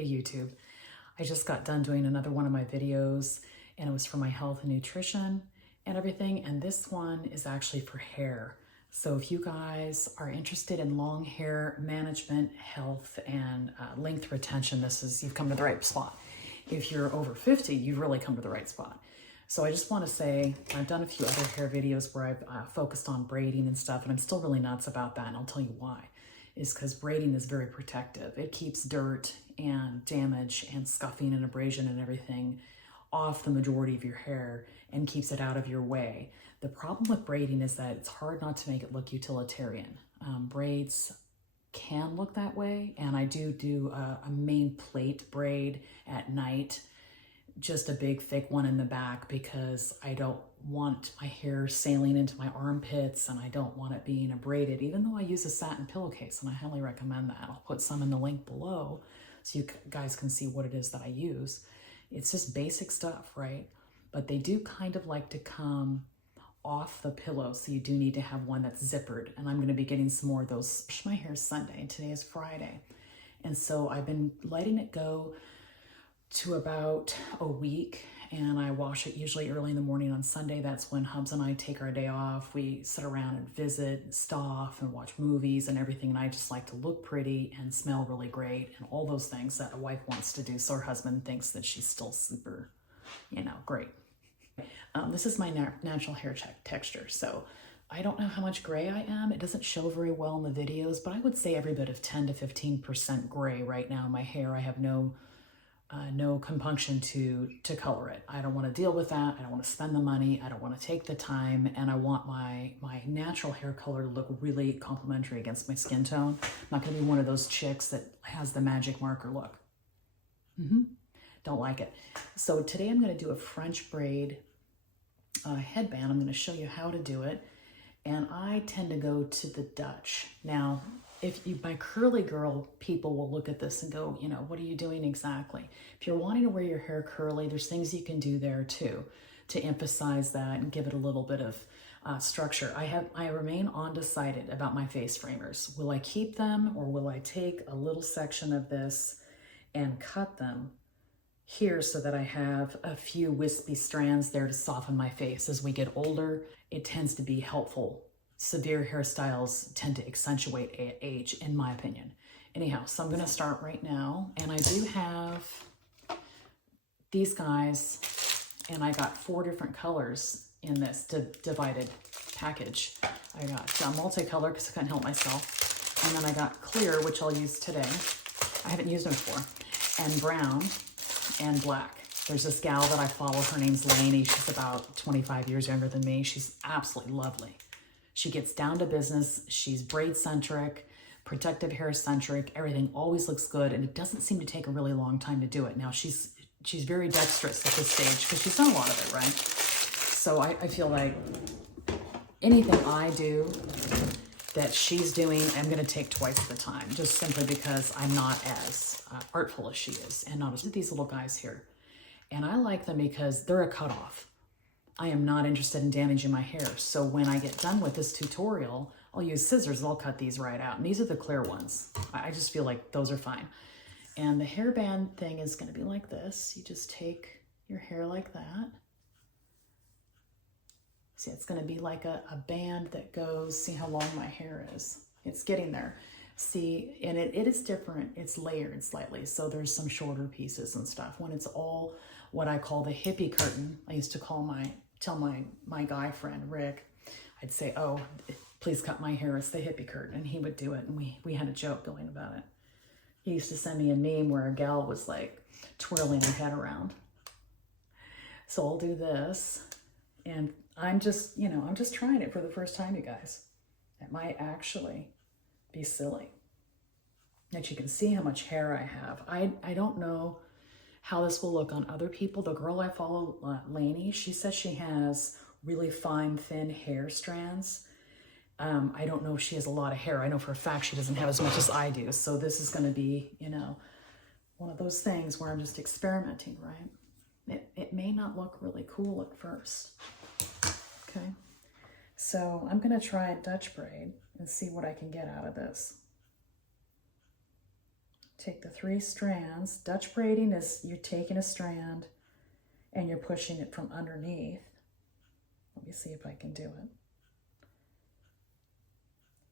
Hey YouTube, I just got done doing another one of my videos and it was for my health and nutrition and everything, and this one is actually for hair. So if you guys are interested in long hair management, health, and length retention, you've come to the right spot. If you're over 50, you've really come to the right spot. So I just want to say, I've done a few other hair videos where I've focused on braiding and stuff, and I'm still really nuts about that, and I'll tell you why. Is because braiding is very protective. It keeps dirt and damage and scuffing and abrasion and everything off the majority of your hair and keeps it out of your way. The problem with braiding is that it's hard not to make it look utilitarian. Braids can look that way, and I do a main plate braid at night, just a big thick one in the back, because I don't want my hair sailing into my armpits and I don't want it being braided, even though I use a satin pillowcase, and I highly recommend that. I'll put some in the link below so you guys can see what it is that I use. It's just basic stuff, right? But they do kind of like to come off the pillow, so you do need to have one that's zippered, and I'm going to be getting some more of those. My hair is Sunday and today is Friday, and so I've been letting it go to about a week, and I wash it usually early in the morning on Sunday. That's when Hubs and I take our day off. We sit around and visit, stuff, and watch movies and everything, and I just like to look pretty and smell really great and all those things that a wife wants to do, so her husband thinks that she's still super, great. This is my natural hair texture, so I don't know how much gray I am. It doesn't show very well in the videos, but I would say every bit of 10 to 15% gray right now in my hair. I have no compunction to color it. I don't want to deal with that. I don't want to spend the money. I don't want to take the time, and I want my natural hair color to look really complimentary against my skin tone. I'm not going to be one of those chicks that has the magic marker look. Don't like it. So today I'm going to do a French braid headband. I'm going to show you how to do it, and I tend to go to the Dutch. Now, my curly girl people will look at this and go, what are you doing exactly? If you're wanting to wear your hair curly, there's things you can do there too to emphasize that and give it a little bit of structure. I remain undecided about my face framers. Will I keep them, or will I take a little section of this and cut them here so that I have a few wispy strands there to soften my face? As we get older, it tends to be helpful. Severe hairstyles tend to accentuate age, in my opinion. Anyhow, so I'm going to start right now, and I do have these guys, and I got 4 different colors in this divided package. I got multicolor because I couldn't help myself, and then I got clear, which I'll use today. I haven't used them before, and brown and black. There's this gal that I follow. Her name's Lainey. She's about 25 years younger than me. She's absolutely lovely. She gets down to business. She's braid-centric, protective hair-centric. Everything always looks good, and it doesn't seem to take a really long time to do it. Now, she's very dexterous at this stage because she's done a lot of it, right? So I feel like anything I do that she's doing, I'm going to take twice the time, just simply because I'm not as artful as she is, and not as these little guys here. And I like them because they're a cutoff. I am not interested in damaging my hair. So when I get done with this tutorial, I'll use scissors and I'll cut these right out. And these are the clear ones. I just feel like those are fine. And the hairband thing is going to be like this. You just take your hair like that. See, it's going to be like a band that goes, see how long my hair is. It's getting there. See, and it is different. It's layered slightly. So there's some shorter pieces and stuff. When it's all what I call the hippie curtain, I used to tell my guy friend, Rick, I'd say, oh, please cut my hair. It's the hippie curtain. And he would do it. And we had a joke going about it. He used to send me a meme where a gal was like twirling her head around. So I'll do this. And I'm just trying it for the first time, you guys. It might actually be silly. That you can see how much hair I have. I don't know how this will look on other people. The girl I follow, Lainey, she says she has really fine, thin hair strands. I don't know if she has a lot of hair. I know for a fact she doesn't have as much as I do. So this is going to be, one of those things where I'm just experimenting, right? It may not look really cool at first. Okay. So I'm going to try a Dutch braid and see what I can get out of this. take the 3 strands. Dutch braiding is you're taking a strand and you're pushing it from underneath. Let me see if I can do it.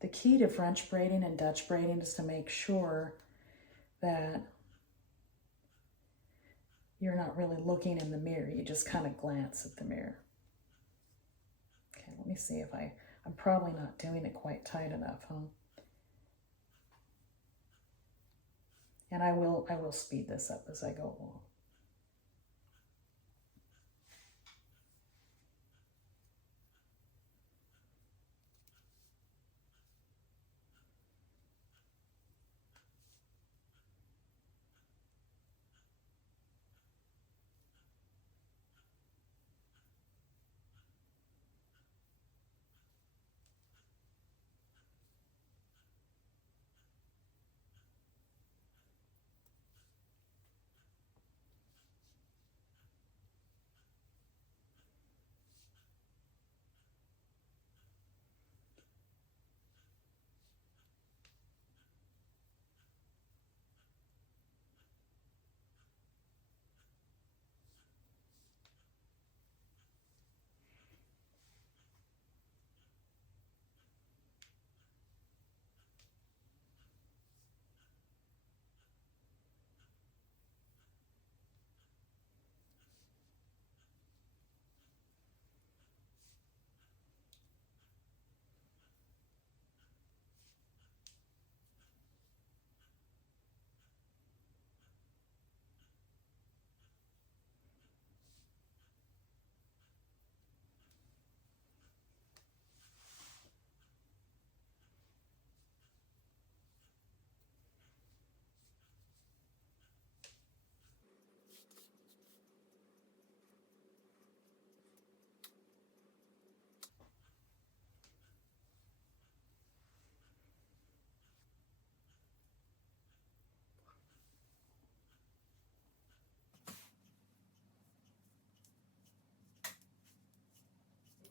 The key to French braiding and Dutch braiding is to make sure that you're not really looking in the mirror. You just kind of glance at the mirror. Okay, let me see if I'm probably not doing it quite tight enough, huh? And I will speed this up as I go along.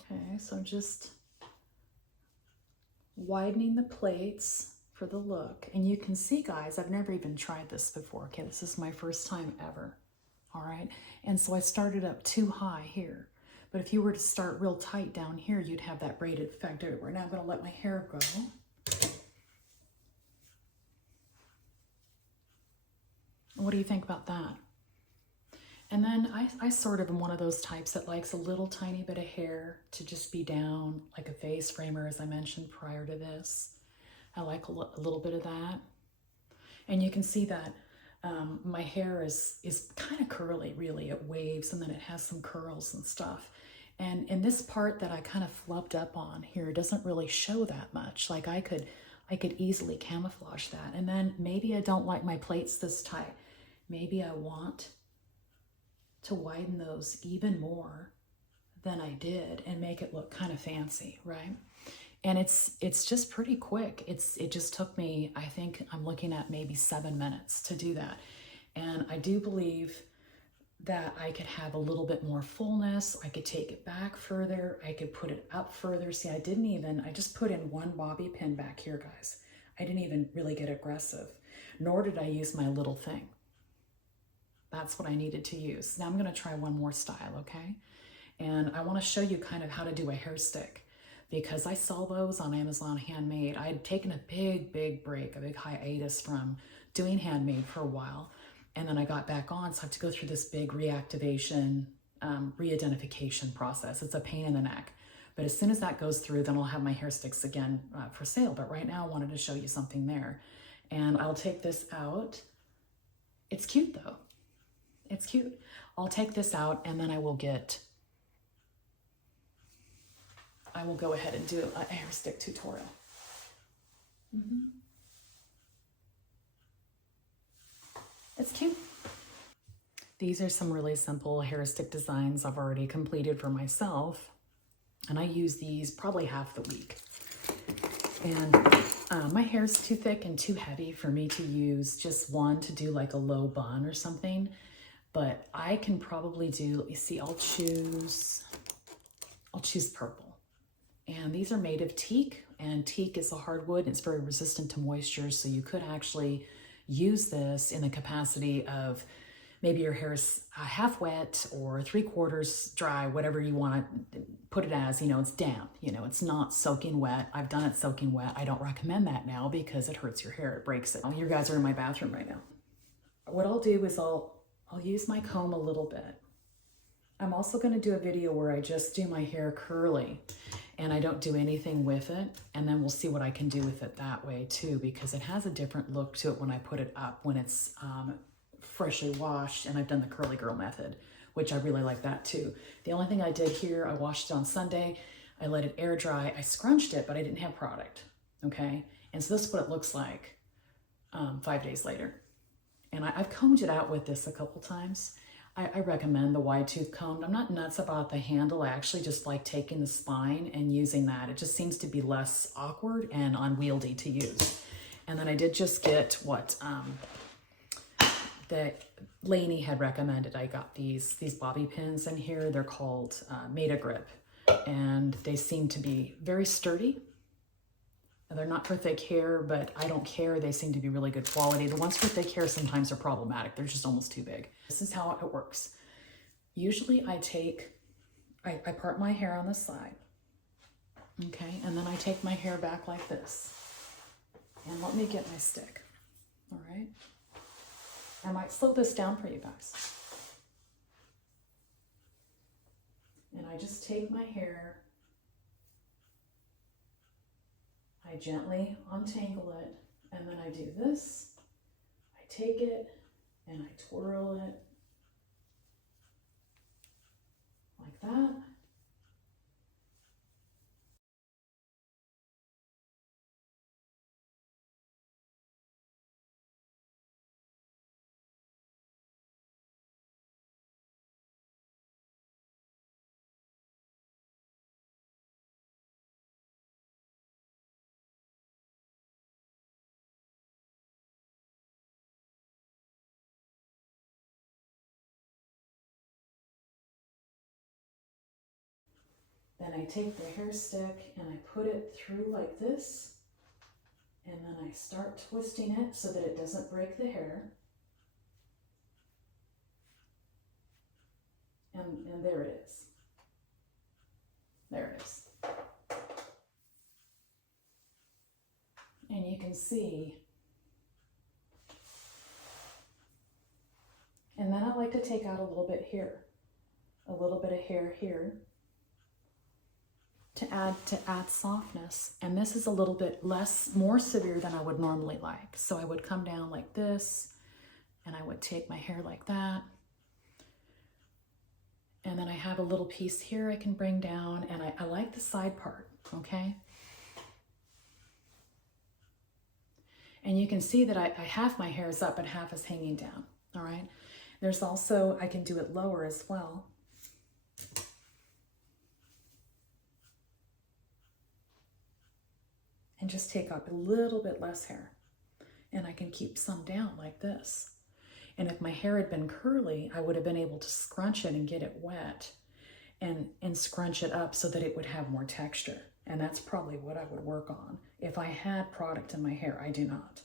Okay, so I'm just widening the plates for the look. And you can see, guys, I've never even tried this before. Okay, this is my first time ever. All right, and so I started up too high here. But if you were to start real tight down here, you'd have that braided effect everywhere. Now I'm going to let my hair go. What do you think about that? And then I sort of am one of those types that likes a little tiny bit of hair to just be down, like a face framer, as I mentioned prior to this. I like a little bit of that. And you can see that my hair is kind of curly, really. It waves and then it has some curls and stuff. And in this part that I kind of flubbed up on here, it doesn't really show that much. Like I could easily camouflage that. And then maybe I don't like my plates this tight. Maybe I want to widen those even more than I did and make it look kind of fancy, right? And it's just pretty quick. It just took me, I think I'm looking at maybe 7 minutes to do that. And I do believe that I could have a little bit more fullness. I could take it back further. I could put it up further. See, I just put in 1 bobby pin back here, guys. I didn't even really get aggressive, nor did I use my little thing. That's what I needed to use. Now I'm gonna try one more style, okay? And I wanna show you kind of how to do a hair stick because I saw those on Amazon Handmade. I had taken a big break, a big hiatus from doing Handmade for a while. And then I got back on, so I have to go through this big reactivation, re-identification process. It's a pain in the neck. But as soon as that goes through, then I'll have my hair sticks again for sale. But right now I wanted to show you something there. And I'll take this out. It's cute though. It's cute. I'll take this out and then I will go ahead and do a hair stick tutorial. It's cute. These are some really simple hair stick designs I've already completed for myself. And I use these probably half the week. And my hair is too thick and too heavy for me to use just one to do like a low bun or something. But I can probably do, let me see, I'll choose purple. And these are made of teak, and teak is a hardwood and it's very resistant to moisture. So you could actually use this in the capacity of maybe your hair is half wet or 3/4 dry, whatever you want to put it as. You know, it's damp, you know, it's not soaking wet. I've done it soaking wet. I don't recommend that now because it hurts your hair, it breaks it. You guys are in my bathroom right now. What I'll do is I'll use my comb a little bit. I'm also going to do a video where I just do my hair curly and I don't do anything with it, and then we'll see what I can do with it that way too, because it has a different look to it when I put it up, when it's freshly washed, and I've done the curly girl method, which I really like that too. The only thing I did here, I washed it on Sunday, I let it air dry, I scrunched it, but I didn't have product, okay? And so this is what it looks like 5 days later. And I've combed it out with this a couple times. I recommend the wide tooth comb. I'm not nuts about the handle. I actually just like taking the spine and using that. It just seems to be less awkward and unwieldy to use. And then I did just get what that Lainey had recommended. I got these bobby pins in here. They're called Made a Grip, and they seem to be very sturdy. They're not for thick hair, but I don't care. They seem to be really good quality. The ones for thick hair sometimes are problematic. They're just almost too big. This is how it works. Usually I part my hair on the side, okay? And then I take my hair back like this. And let me get my stick, all right? I might slow this down for you guys. And I just take my hair, I gently untangle it, and then I do this. I take it and I twirl it like that. Then I take the hair stick and I put it through like this, and then I start twisting it so that it doesn't break the hair. And there it is. There it is. And you can see. And then I like to take out a little bit here, a little bit of hair here, to add softness. And this is a little bit more severe than I would normally like. So I would come down like this, and I would take my hair like that. And then I have a little piece here I can bring down, and I like the side part, okay? And you can see that I half my hair is up and half is hanging down, all right? There's also, I can do it lower as well. And just take up a little bit less hair. And I can keep some down like this. And if my hair had been curly, I would have been able to scrunch it and get it wet and scrunch it up so that it would have more texture. And that's probably what I would work on. If I had product in my hair, I do not.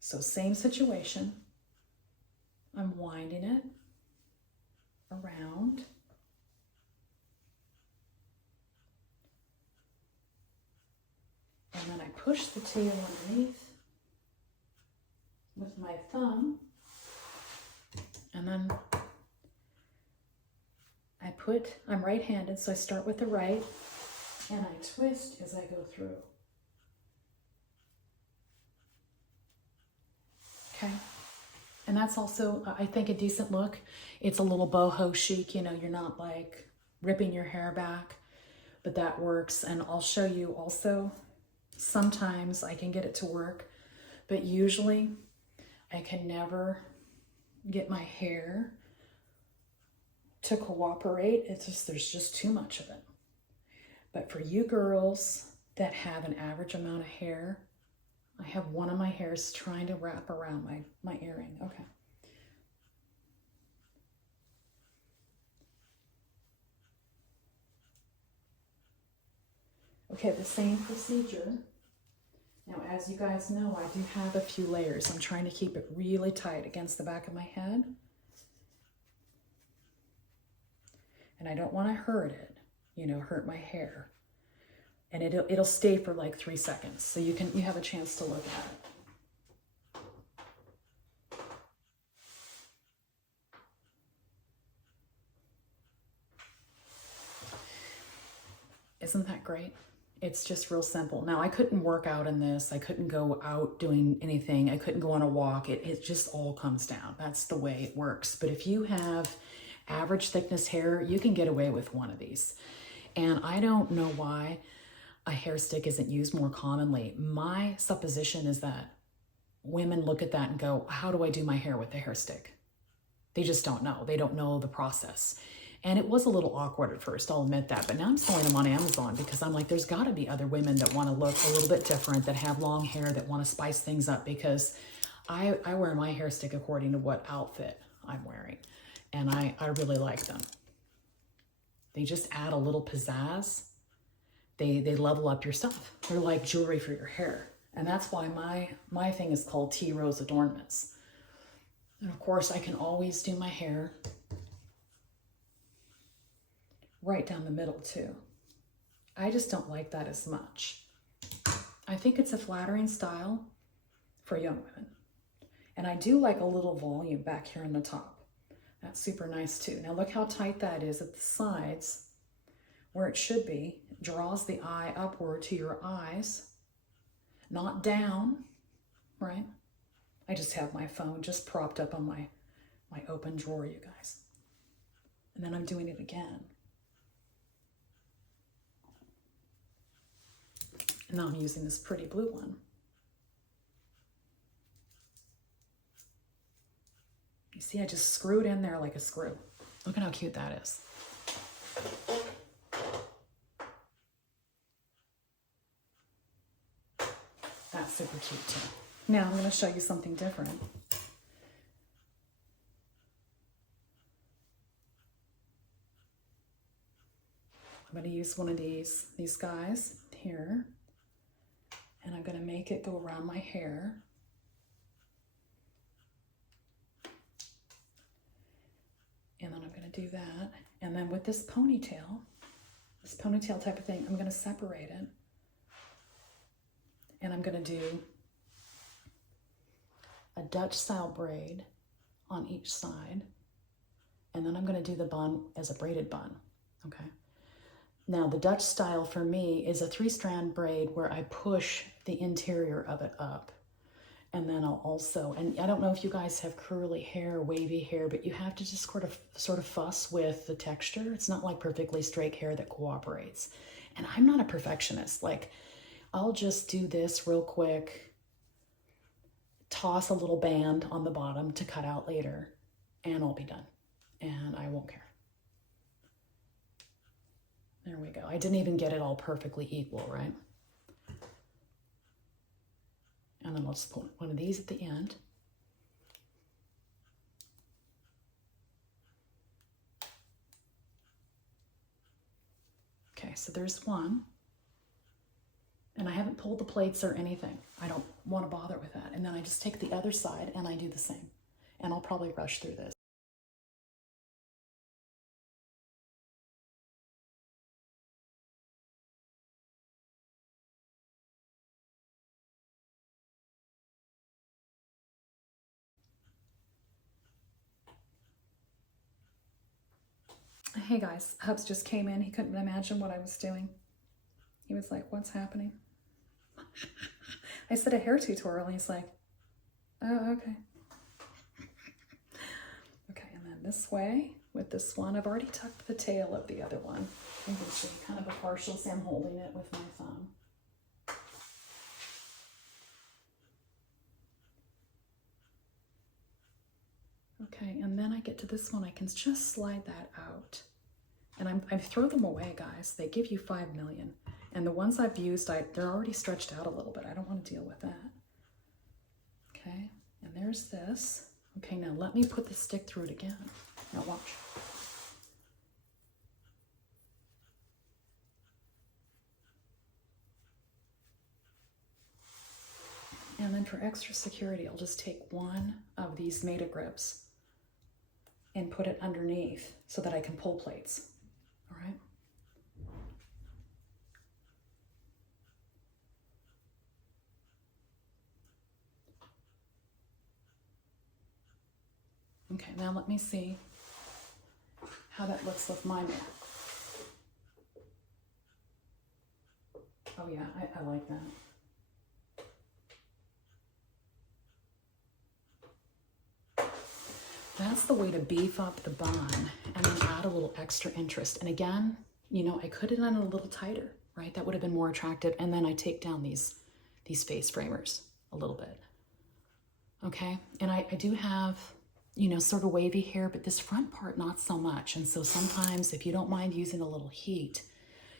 So same situation. I'm winding it around. And then I push the tail underneath with my thumb. And then I'm right-handed, so I start with the right and I twist as I go through. Okay. And that's also, I think, a decent look. It's a little boho chic, you know, you're not like ripping your hair back, but that works. And I'll show you also, sometimes I can get it to work, but usually I can never get my hair to cooperate. It's just, there's just too much of it. But for you girls that have an average amount of hair, I have one of my hairs trying to wrap around my earring. Okay. Okay, the same procedure. Now, as you guys know, I do have a few layers. I'm trying to keep it really tight against the back of my head. And I don't want to hurt it, you know, hurt my hair. And it'll stay for like 3 seconds. So you have a chance to look at it. Isn't that great? It's just real simple. Now, I couldn't work out in this. I couldn't go out doing anything. I couldn't go on a walk. It just all comes down. That's the way it works. But if you have average thickness hair, you can get away with one of these. And I don't know why a hair stick isn't used more commonly. My supposition is that women look at that and go, how do I do my hair with a hair stick? They just don't know. They don't know the process. And it was a little awkward at first, I'll admit that. But now I'm selling them on Amazon because I'm like, there's got to be other women that want to look a little bit different, that have long hair, that want to spice things up, because I wear my hair stick according to what outfit I'm wearing. And I really like them. They just add a little pizzazz. They level up your stuff. They're like jewelry for your hair. And that's why my thing is called Tea Rose Adornments. And of course, I can always do my hair right down the middle too. I just don't like that as much. I think it's a flattering style for young women. And I do like a little volume back here on the top. That's super nice too. Now look how tight that is at the sides, where it should be. It draws the eye upward to your eyes, not down, right? I just have my phone just propped up on my open drawer, you guys. And then I'm doing it again. And now I'm using this pretty blue one. You see, I just screwed in there like a screw. Look at how cute that is. That's super cute too. Now I'm going to show you something different. I'm going to use one of these guys here. And I'm going to make it go around my hair. And then I'm going to do that. And then with this ponytail type of thing, I'm going to separate it. And I'm going to do a Dutch style braid on each side. And then I'm going to do the bun as a braided bun, okay? Now, the Dutch style for me is a 3-strand braid where I push the interior of it up. And then I'll also, and I don't know if you guys have curly hair, wavy hair, but you have to just sort of fuss with the texture. It's not like perfectly straight hair that cooperates. And I'm not a perfectionist. Like, I'll just do this real quick, toss a little band on the bottom to cut out later, and I'll be done. And I won't care. There we go. I didn't even get it all perfectly equal, right? And then I'll just put one of these at the end. Okay, so there's one. And I haven't pulled the plates or anything. I don't want to bother with that. And then I just take the other side and I do the same. And I'll probably rush through this. Hey guys, Hubs just came in. He couldn't imagine what I was doing. He was like, what's happening? I said a hair tutorial, and he's like, oh, okay. Okay, and then this way, with this one, I've already tucked the tail of the other one. I think it should be kind of a partial, so I'm holding it with my thumb. Okay, and then I get to this one, I can just slide that out. And I throw them away, guys. They give you 5 million. And the ones I've used, they're already stretched out a little bit. I don't want to deal with that. Okay, and there's this. Okay, now let me put the stick through it again. Now watch. then for extra security, I'll just take one of these Meta grips and put it underneath so that I can pull plates, all right? Okay, now let me see how that looks with my mat. Oh yeah, I like that. That's the way to beef up the bun and then add a little extra interest. And again, you know, I could have done it a little tighter, right? That would have been more attractive. And then I take down these face framers a little bit. Okay, and I do have, you know, sort of wavy hair, but this front part, not so much. And so sometimes if you don't mind using a little heat,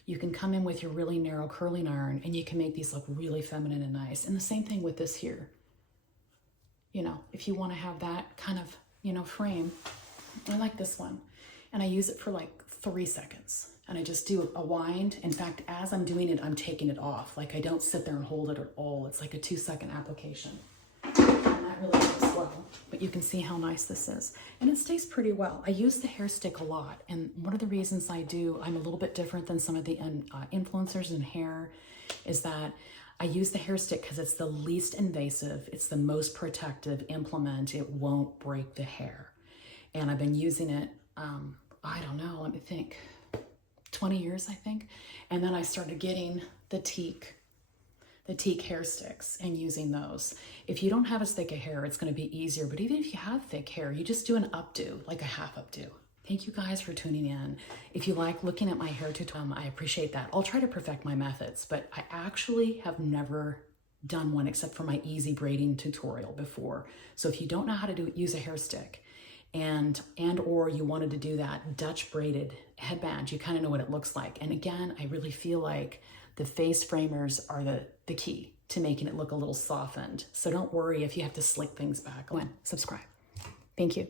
you can come in with your really narrow curling iron and you can make these look really feminine and nice. And the same thing with this here. You know, if you want to have that kind of, you know, frame, I like this one. And I use it for like 3 seconds. And I just do a wind. In fact, as I'm doing it, I'm taking it off. Like I don't sit there and hold it at all. It's like a 2-second application. And that really works well. But you can see how nice this is. And it stays pretty well. I use the hair stick a lot. And one of the reasons I'm a little bit different than some of the influencers in hair is that I use the hair stick because it's the least invasive. It's the most protective implement. It won't break the hair. And I've been using it, I don't know, let me think, 20 years, I think. And then I started getting the teak hair sticks and using those. If you don't have as thick a hair, it's going to be easier. But even if you have thick hair, you just do an updo, like a half updo. Thank you guys for tuning in. If you like looking at my hair tutorial, I appreciate that. I'll try to perfect my methods, but I actually have never done one except for my easy braiding tutorial before. So if you don't know how to use a hair stick and or you wanted to do that Dutch braided headband, you kind of know what it looks like. And again, I really feel like the face framers are the key to making it look a little softened. So don't worry if you have to slick things back. Go in, subscribe. Thank you.